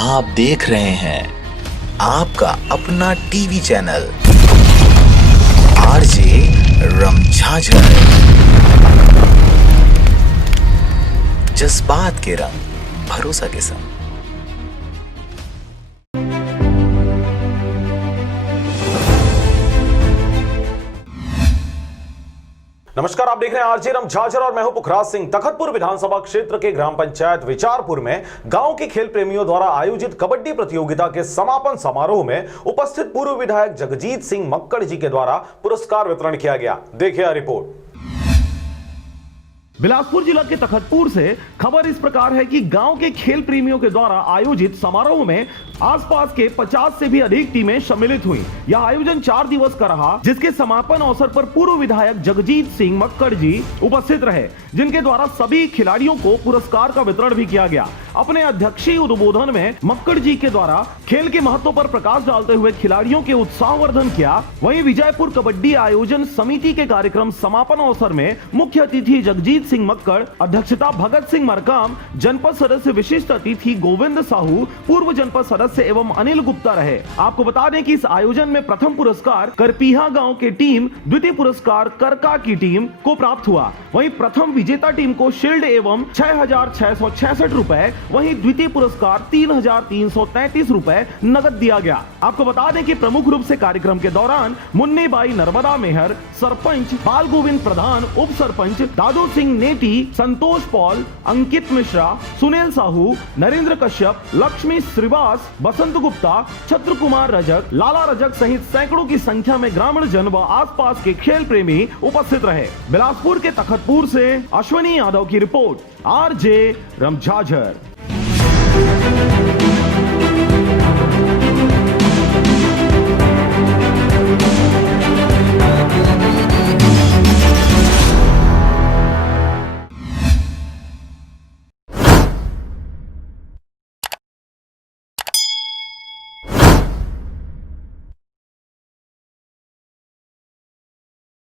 आप देख रहे हैं आपका अपना टीवी चैनल आरजे रमझाझर। जज्बात के रंग, भरोसा के संग। नमस्कार, आप देख रहे हैं आरजे रमझाझर और मैं हूं पुखराज सिंह। तखतपुर विधानसभा क्षेत्र के ग्राम पंचायत विचारपुर में गांव के खेल प्रेमियों द्वारा आयोजित कबड्डी प्रतियोगिता के समापन समारोह में उपस्थित पूर्व विधायक जगजीत सिंह मक्कड़ जी के द्वारा पुरस्कार वितरण किया गया। देखिए रिपोर्ट। बिलासपुर जिला के तखतपुर से खबर इस प्रकार है कि गांव के खेल प्रेमियों के द्वारा आयोजित समारोह में आसपास के 50 से भी अधिक टीमें सम्मिलित हुई। यह आयोजन 4 दिवस का रहा, जिसके समापन अवसर पर पूर्व विधायक जगजीत सिंह मक्कड़ जी उपस्थित रहे, जिनके द्वारा सभी खिलाड़ियों को पुरस्कार का वितरण भी किया गया। अपने अध्यक्षीय उद्बोधन में मक्कड़ जी के द्वारा खेल के महत्व पर प्रकाश डालते हुए खिलाड़ियों के उत्साहवर्धन किया। वहीं विजयपुर कबड्डी आयोजन समिति के कार्यक्रम समापन अवसर में मुख्य अतिथि जगजीत सिंह मक्कड़, अध्यक्षता भगत सिंह मरकाम, जनपद सदस्य विशिष्ट अतिथि गोविंद साहू, पूर्व जनपद सदस्य एवं अनिल गुप्ता रहे। आपको बता दें कि इस आयोजन में प्रथम पुरस्कार करपीहा गांव की टीम, द्वितीय पुरस्कार करका की टीम को प्राप्त हुआ। वहीं प्रथम विजेता टीम को शील्ड एवं 6,666 रुपए, वहीं द्वितीय पुरस्कार 3,333 रुपए नगद दिया गया। आपको बता दें कि प्रमुख रूप से कार्यक्रम के दौरान मुन्नी बाई नर्मदा मेहर, सरपंच बाल गोविंद प्रधान, उप सरपंच दादू सिंह नेटी, संतोष पॉल, अंकित मिश्रा, सुनील साहू, नरेंद्र कश्यप, लक्ष्मी श्रीवास, बसंत गुप्ता, छत्र कुमार रजक, लाला रजक सहित सैकड़ों की संख्या में ग्रामीण जन व आसपास के खेल प्रेमी उपस्थित रहे। बिलासपुर के तखतपुर से अश्वनी यादव की रिपोर्ट, आरजे रमझाझर।